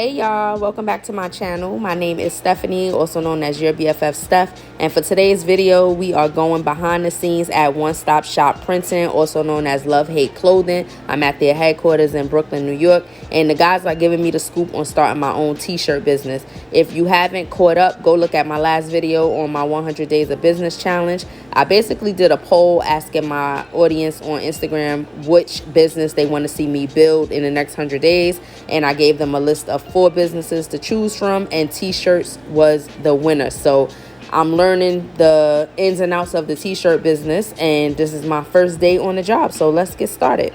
Hey y'all, welcome back to my channel. My name is Stephanie, also known as your BFF Steph, and for today's video we are going behind the scenes at One Stop Shop Printing, also known as Love Hate Clothing. I'm at their headquarters in Brooklyn, New York, and the guys are giving me the scoop on starting my own t-shirt business. If you haven't caught up, go look at my last video on my 100 Days of Business Challenge. I basically did a poll asking my audience on Instagram which business they want to see me build in the next 100 days, and I gave them a list of 4 businesses to choose from, and t-shirts was the winner. So I'm learning the ins and outs of the t-shirt business, and this is my first day on the job, so let's get started.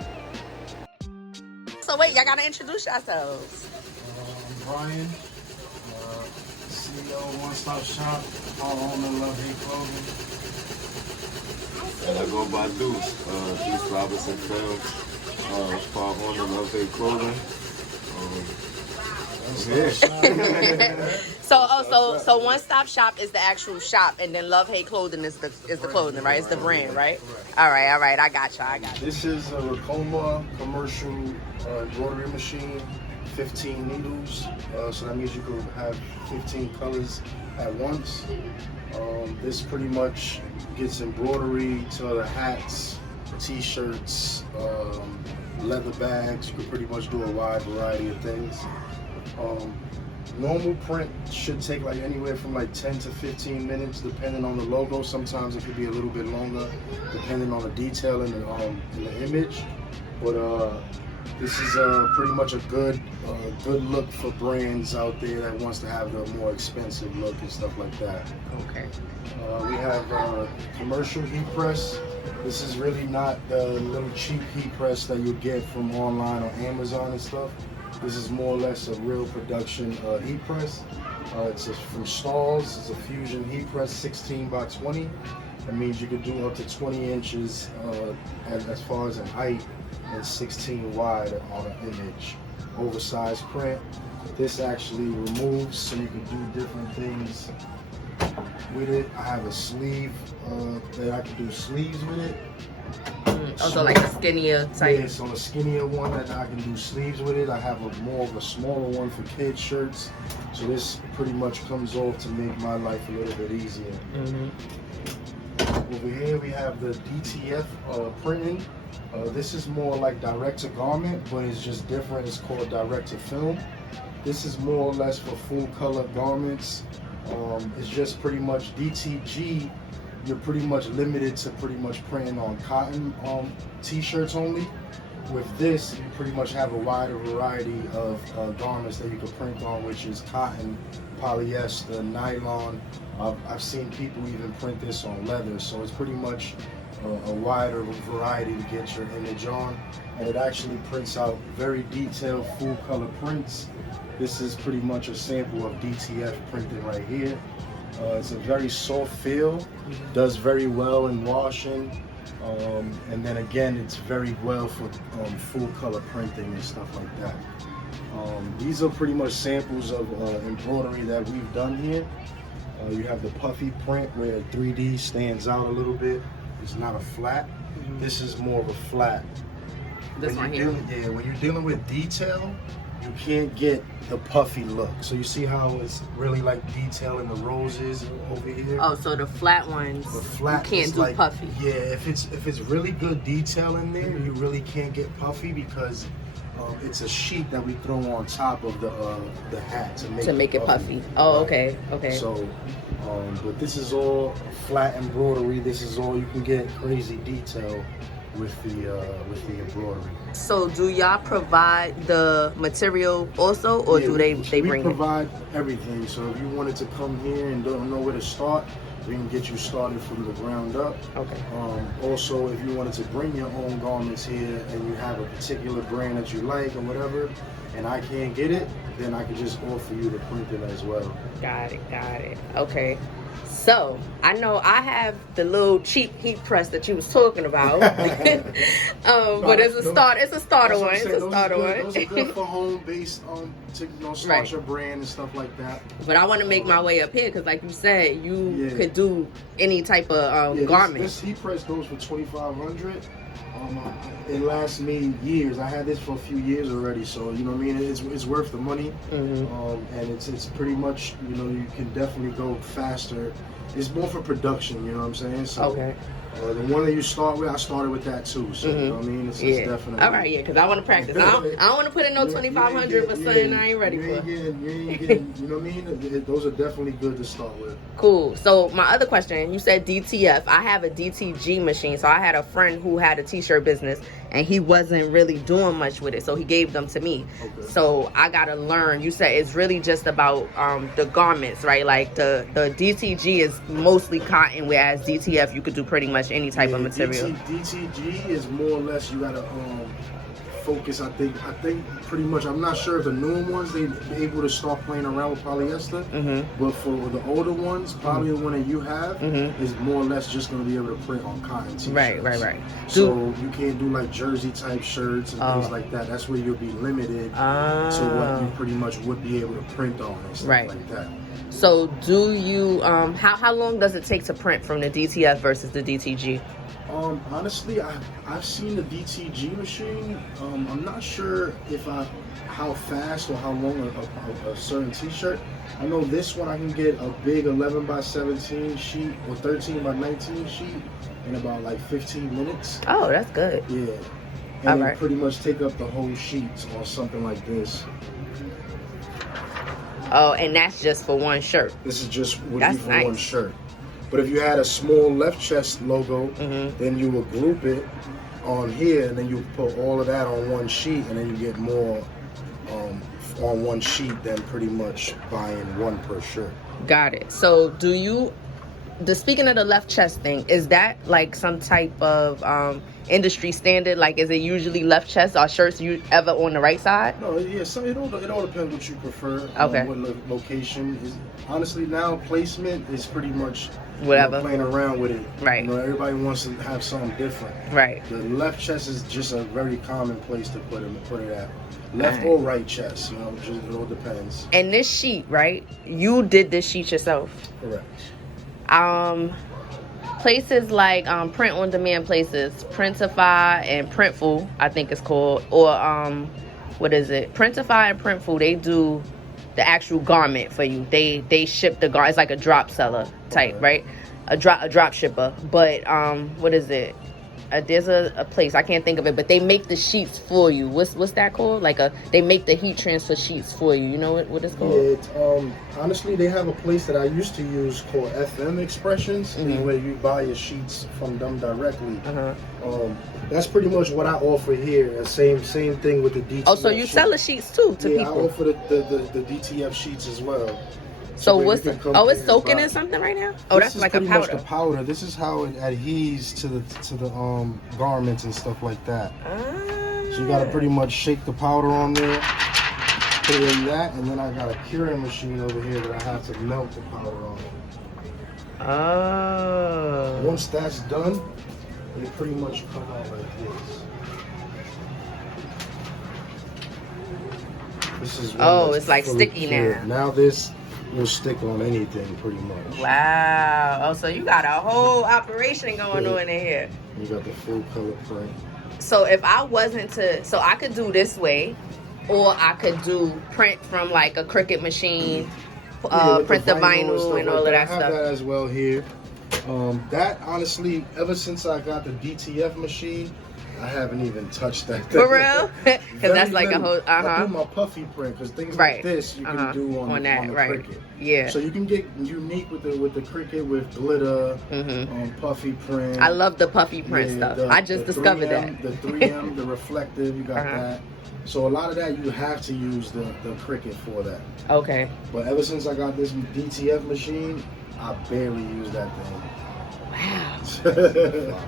So wait, y'all gotta introduce yourselves. I'm Brian, CEO of One Stop Shop, owner of Love Hate Clothing. And I go by Deuce Robinson Films, part owner of Love Hate Clothing. So One Stop Shop is the actual shop, and then Love Hate Clothing is the clothing, right? It's the brand, right? All right. I got you. This is a Racoma commercial embroidery machine, 15 needles. So that means you can have 15 colors at once. This pretty much gets embroidery to the hats, t-shirts, leather bags. You can pretty much do a wide variety of things. Normal print should take like anywhere from like 10 to 15 minutes depending on the logo. Sometimes it could be a little bit longer depending on the detail in the image. But this is pretty much a good look for brands out there that wants to have the more expensive look and stuff like that. Okay. We have commercial heat press. This is really not the little cheap heat press that you get from online or Amazon and stuff. This is more or less a real production heat press. It's from Stalls. It's a fusion heat press, 16 by 20. That means you could do up to 20 inches as far as in height and 16 wide on an image. Oversized print. This actually removes so you can do different things with it. I have a sleeve that I can do sleeves with it. Also like a skinnier type. Yeah, so a skinnier one that I can do sleeves with it. I have more of a smaller one for kids shirts. So this pretty much comes off to make my life a little bit easier. Over here we have the DTF printing. This is more like direct to garment, but it's just different. It's called direct to film. This is more or less for full color garments. It's just pretty much DTG. You're pretty much limited to pretty much printing on cotton t-shirts only. With this, you pretty much have a wider variety of garments that you can print on, which is cotton, polyester, nylon. I've seen people even print this on leather, so it's pretty much a wider variety to get your image on. And it actually prints out very detailed full color prints. This is pretty much a sample of DTF printing right here. It's a very soft feel, does very well in washing, and then again it's very well for full color printing and stuff like that. These are pretty much samples of embroidery that we've done here. You have the puffy print where 3D stands out a little bit. It's not a flat. This is more of a flat. This one here? When you're dealing with detail, you can't get the puffy look. So you see how it's really like detail in the roses over here? Oh, so the flat ones, you can't do like, puffy. Yeah, if it's really good detail in there, you really can't get puffy because it's a sheet that we throw on top of the hat to make it puffy. Oh, okay. So, but this is all flat embroidery. This is all you can get crazy detail with the embroidery. So do y'all provide the material also, or do they bring it? We provide everything. So if you wanted to come here and don't know where to start, we can get you started from the ground up. Okay. Also, if you wanted to bring your own garments here and you have a particular brand that you like or whatever, and I can't get it, then I can just offer you to print it as well. Got it. Okay. So I know I have the little cheap heat press that you was talking about, but it's a starter one. It's a starter one. Those are good for home based to start your brand and stuff like that. But I want to make my way up here because, like you said, you could do any type of garment. This heat press goes for $2,500. it lasts me years. I had this for a few years already, so you know what I mean. It's worth the money, and it's pretty much, you know, you can definitely go faster. It's more for production, you know what I'm saying? So, okay. The one that you start with, I started with that too. So you know what I mean. It's definitely all right. Yeah, because I want to practice. I don't want to put in no 2,500 for something I ain't ready for. You ain't getting, you know what I mean? Those are definitely good to start with. Cool. So my other question, you said DTF. I have a DTG machine. So I had a friend who had a t-shirt business, and he wasn't really doing much with it, so he gave them to me. Okay. So I gotta learn. You said it's really just about the garments, right? Like the DTG is mostly cotton, whereas DTF you could do pretty much any type of material. DTG is more or less, you gotta focus. I think pretty much. I'm not sure if the newer ones they be able to start playing around with polyester, but for the older ones, probably the one that you have is more or less just going to be able to print on cotton t-shirts. Right. So you can't do like jersey type shirts and things like that. That's where you'll be limited to what you pretty much would be able to print on and stuff like that. So do you how long does it take to print from the DTF versus the DTG? Honestly, I've seen the DTG machine. I'm not sure how fast or how long a certain t-shirt. I know this one I can get a big 11 by 17 sheet or 13 by 19 sheet in about like 15 minutes. Oh, that's good. Yeah. And then pretty much take up the whole sheet on something like this. Oh, and that's just for one shirt. This is just would be for one shirt. But if you had a small left chest logo, then you would group it on here, and then you put all of that on one sheet, and then you get more on one sheet than pretty much buying one per shirt. Got it. So do you, speaking of the left chest thing, is that like some type of industry standard? Like, is it usually left chest? Are shirts you ever on the right side? No, yeah. So it all depends what you prefer. Okay. What location is. Honestly, now placement is pretty much whatever. Playing around with it. Right. You know, everybody wants to have something different. Right. The left chest is just a very common place to put it at. Left or right chest, you know, just, it all depends. And this sheet, right? You did this sheet yourself. Correct. Places like print on demand places, Printify and Printful, I think it's called, or what is it? Printify and Printful, they do the actual garment for you. They ship the garment. It's like a drop seller type, right? A drop shipper. But what is it? There's a place, I can't think of it, but they make the sheets for you. What's that called? Like they make the heat transfer sheets for you. You know what it's called? Yeah, it's, honestly, they have a place that I used to use called FM Expressions, where you buy your sheets from them directly. That's pretty much what I offer here. Same thing with the DTF. Oh, so you sell the sheets too to people? Yeah, I offer the DTF sheets as well. So what's it's soaking in something right now? Oh, that's like a powder. Much the powder. This is how it adheres to the garments and stuff like that. So you gotta pretty much shake the powder on there, put it in that, and then I got a curing machine over here that I have to melt the powder on. Oh. Once that's done, it pretty much come out like this. This is it's like sticky cured. Now this will stick on anything pretty much. Wow. Oh, so you got a whole operation going on in here. You got the full color print. So if I wasn't so I could do this way, or I could do print from like a Cricut machine, print the vinyl and all of that stuff. I have that as well here. That honestly, ever since I got the DTF machine, I haven't even touched that thing. For real? Because that's like a whole, I do my puffy print, because things like this you can do on the Cricut. Yeah. So you can get unique with the Cricut with glitter, puffy print. I love the puffy print stuff. I just discovered that. The 3M, the reflective, you got that. So a lot of that you have to use the Cricut for that. Okay. But ever since I got this DTF machine, I barely use that thing. Wow.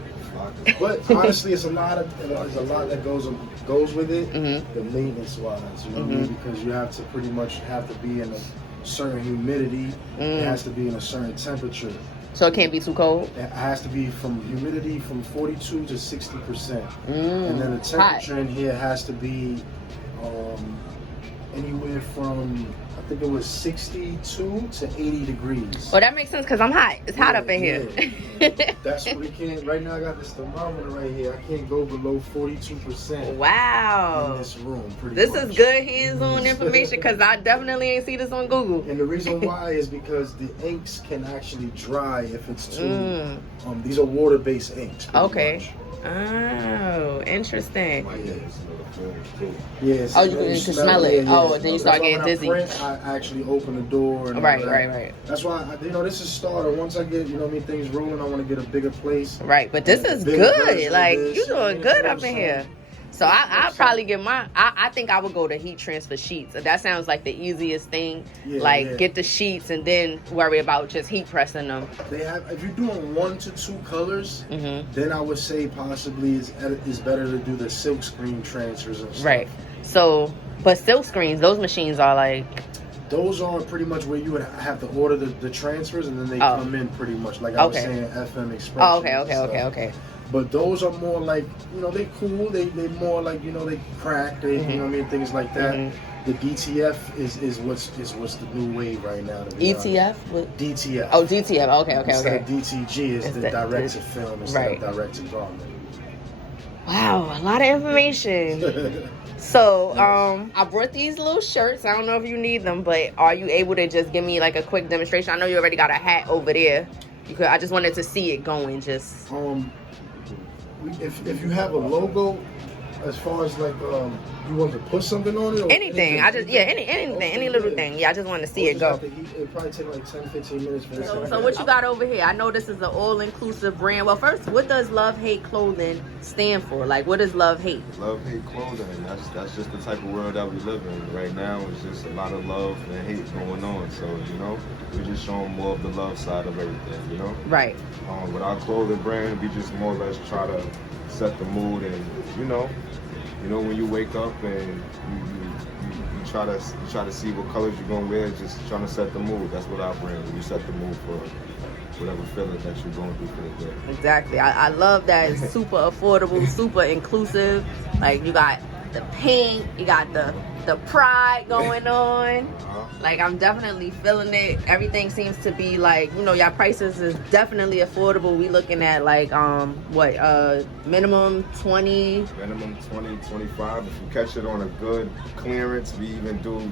But honestly, it's a lot that goes with it. The maintenance wise, you know what I mean? Because you have to pretty much be in a certain humidity. It has to be in a certain temperature. So it can't be too cold? It has to be from humidity from 42 to 60%. And then the temperature in here has to be anywhere from I think it was 62 to 80 degrees. Well, that makes sense because I'm hot. It's hot up in here. That's what we can't. Right now, I got this thermometer right here. I can't go below 42%. Wow. In this room, this is good hands-on information because I definitely ain't see this on Google. And the reason why is because the inks can actually dry if it's too. These are water-based inks. Okay. Much. Oh, interesting. Yes. Oh, you can smell it. Yeah. Oh, then you start getting dizzy. I actually open the door. And Right. That's why, this is a starter. Once I get, things rolling, I want to get a bigger place. Right, but this is good. Like, you doing good up in here. So I'll probably get I think I would go to heat transfer sheets. That sounds like the easiest thing. Get the sheets and then worry about just heat pressing them. They have, if you're doing 1 to 2 colors, then I would say possibly it's better to do the silk screen transfers and stuff. Right. So, but silk screens, those machines are like. Those are pretty much where you would have to order the transfers and then they come in pretty much like I was saying FM Express. Oh, okay. But those are more like, they cool. They more like, they crack. They, things like that. The DTF is what's the new wave right now. ETF? DTF. Oh, DTF. Okay. Instead of DTG is the direct to film instead of direct to garment. Wow, a lot of information. So, I brought these little shirts. I don't know if you need them, but are you able to just give me like a quick demonstration? I know you already got a hat over there. I just wanted to see it going. Just. If you have a logo, as far as like you want to put something on it, or anything. Any little thing. Yeah, I just want to see it go. It probably take like 10-15 minutes for this. So what you got over here? I know this is an all-inclusive brand. Well, first, what does Love Hate Clothing stand for? Like, what is Love Hate? Love Hate Clothing. That's just the type of world that we live in right now. It's just a lot of love and hate going on. So we're just showing more of the love side of everything. Right. With our clothing brand, we just more or less try to set the mood, and when you wake up and you try to see what colors you're gonna wear, just trying to set the mood. That's what our brand is. We set the mood for whatever feeling that you're going through for the day. Exactly. I love that. It's super affordable, super inclusive. Like, you got the pink, you got the pride going on. Like, I'm definitely feeling it. Everything seems to be like, your prices is definitely affordable. We looking at like minimum 20. Minimum 20, 25. If you catch it on a good clearance, we even do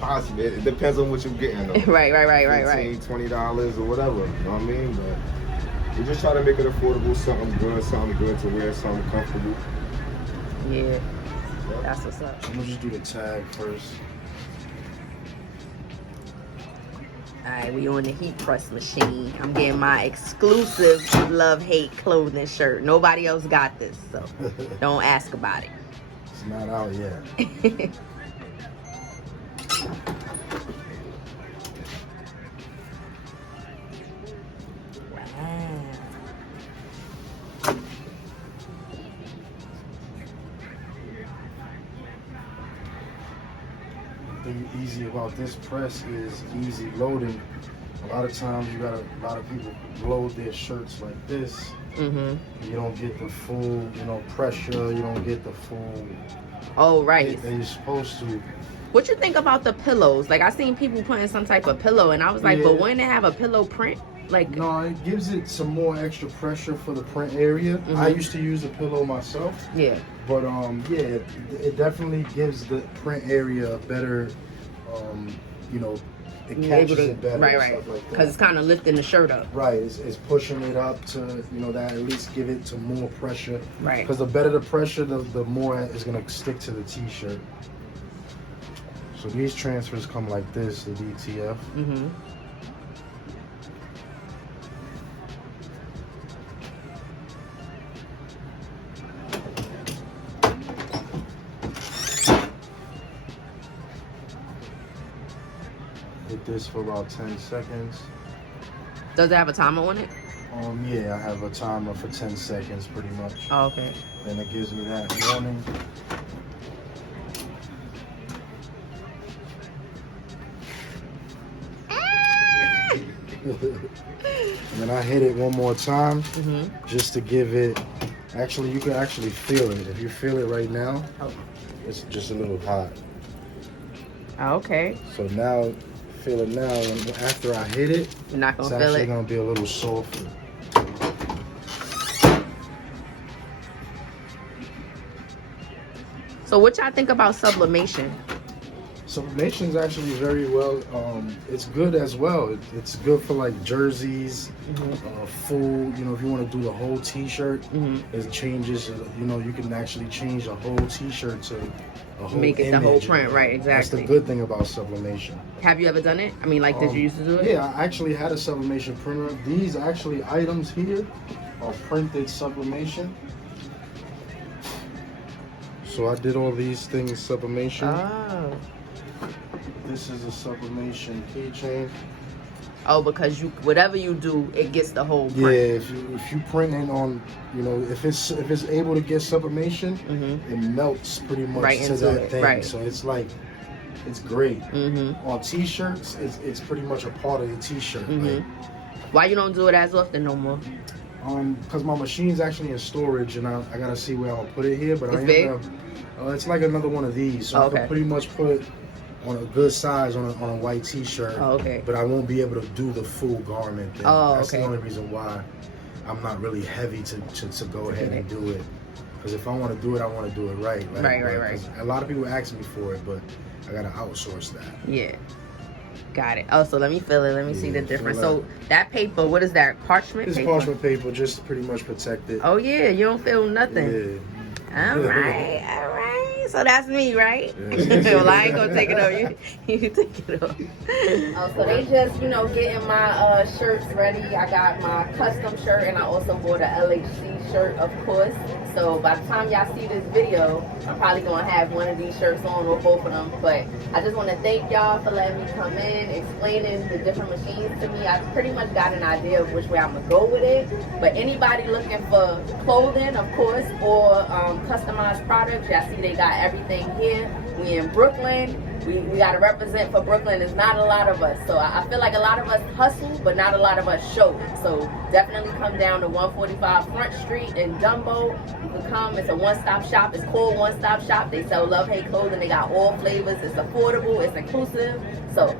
possibly. It depends on what you're getting though. Right. $15, $20 or whatever. You know what I mean? But we just try to make it affordable, something good to wear, something comfortable. Yeah. That's what's up. I'm gonna just do the tag first. Alright, we on the heat press machine. I'm getting my exclusive Love Hate Clothing shirt. Nobody else got this, so don't ask about it. It's not out yet. The easy about this press is easy loading. A lot of times a lot of people load their shirts like this. You don't get the full, pressure. You don't get the full. Oh, right. That you're supposed to. What you think about the pillows? Like, I seen people putting some type of pillow, and I was like, but wouldn't it have a pillow print? Like, no, it gives it some more extra pressure for the print area. I used to use a pillow myself. Yeah. But it definitely gives the print area a better, it catches it better. Right. Because it's kind of lifting the shirt up. Right, it's pushing it up to, that at least give it to more pressure. Right. Because the better the pressure, the more it's gonna stick to the t-shirt. So these transfers come like this, the DTF. Hit this for about 10 seconds. Does it have a timer on it? Yeah, I have a timer for 10 seconds pretty much. Oh, okay. And it gives me that warning. And then I hit it one more time just to give it, actually you can actually feel it. If you feel it right now, it's just a little hot. Okay. So now, feel it now. And after I hit it, You're not gonna it's feel actually it. gonna be a little softer. So what y'all think about sublimation? Sublimation is actually very well. It's good as well. It's good for like jerseys, full. You know, if you want to do the whole T-shirt, it changes. You know, you can actually change a whole T-shirt to a whole Make it the whole print, right? Exactly. That's the good thing about sublimation. Have you ever done it? I mean, like, did you used to do it? Yeah, I actually had a sublimation printer. These actually items here are printed sublimation. So I did all these things sublimation. Oh. This is a sublimation keychain. Oh, because you, whatever you do, it gets the whole print. Yeah, if you print it on, you know, if it's able to get sublimation, it melts pretty much right to into that it. thing. Right. So it's like, it's great. On T-shirts, it's pretty much a part of the T-shirt. Like, why you don't do it as often no more? Because my machine's actually in storage, and I gotta see where I'll put it here. But It's big? It's like another one of these, so I can pretty much put on a good size on a white T-shirt. Oh, okay. But I won't be able to do the full garment thing. Oh, That's okay. the only reason why I'm not really heavy to go ahead and do it. Because if I want to do it, I want to do it right. Like, Right. A lot of people ask me for it, but I gotta outsource that. Yeah. Got it. Oh, so let me feel it. Let me see the difference. feel So that paper, what is that? Parchment It's paper? parchment paper, just to pretty much protect it. Oh, yeah. You don't feel nothing. Yeah. All right. So that's me, right? Well, I ain't gonna take it off. You take it off. Oh, so they just, you know, getting my shirts ready. I got my custom shirt, and I also bought a LHC shirt, of course. So by the time y'all see this video, I'm probably gonna have one of these shirts on or both of them. But I just want to thank y'all for letting me come in, explaining the different machines to me. I pretty much got an idea of which way I'm gonna go with it. But anybody looking for clothing, of course, or customized products, y'all see they got everything here. We in Brooklyn. We got to represent for Brooklyn. There's not a lot of us. So I feel like a lot of us hustle, but not a lot of us show it. So definitely come down to 145 Front Street in Dumbo. You can come. It's a one-stop shop. It's called One Stop Shop. They sell Love Hate clothing. They got all flavors. It's affordable. It's inclusive. So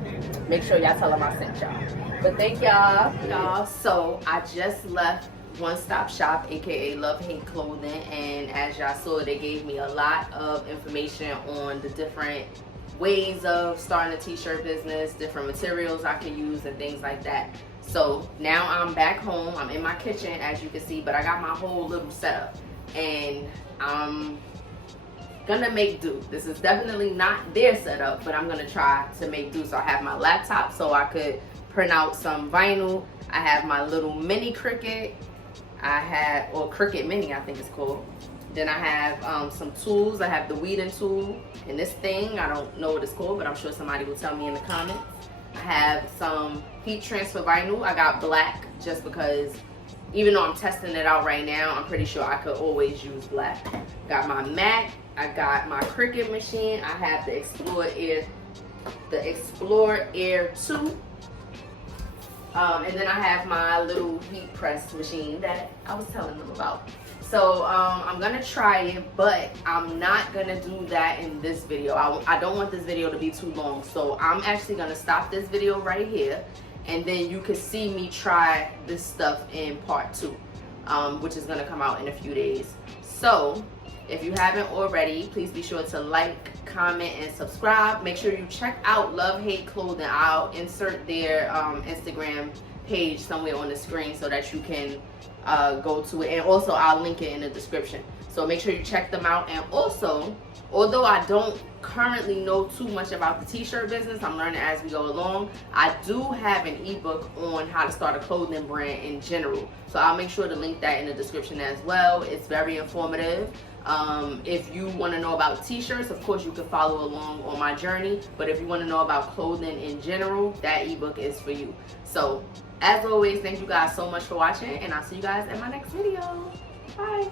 make sure y'all tell them I sent y'all. But thank y'all. So I just left One Stop Shop, aka Love Hate Clothing, and as y'all saw, they gave me a lot of information on the different ways of starting a t-shirt business, different materials I can use and things like that. So now I'm back home. I'm in my kitchen, as you can see, but I got my whole little setup and I'm gonna make do. This is definitely not their setup, but I'm gonna try to make do. So I have my laptop so I could print out some vinyl. I have my little mini Cricut. or Cricut Mini, I think it's called. Then I have some tools. I have the weeding tool and this thing. I don't know what it's called, but I'm sure somebody will tell me in the comments. I have some heat transfer vinyl. I got black just because even though I'm testing it out right now, I'm pretty sure I could always use black. Got my mat. I got my Cricut machine. I have the Explorer Air 2. And then I have my little heat press machine that I was telling them about. So I'm gonna try it, but I'm not gonna do that in this video. I don't want this video to be too long. So I'm actually gonna stop this video right here, and then you can see me try this stuff in part 2, which is gonna come out in a few days. So if you haven't already, please be sure to like, comment, and subscribe. Make sure you check out Love Hate Clothing. I'll insert their Instagram page somewhere on the screen so that you can go to it, and also I'll link it in the description. So make sure you check them out. And also, although I don't currently know too much about the t-shirt business, I'm learning as we go along. I do have an ebook on how to start a clothing brand in general, so I'll make sure to link that in the description as well. It's very informative. If you want to know about t-shirts, of course you can follow along on my journey, but if you want to know about clothing in general, that ebook is for you. So as always, thank you guys so much for watching, and I'll see you guys in my next video. Bye.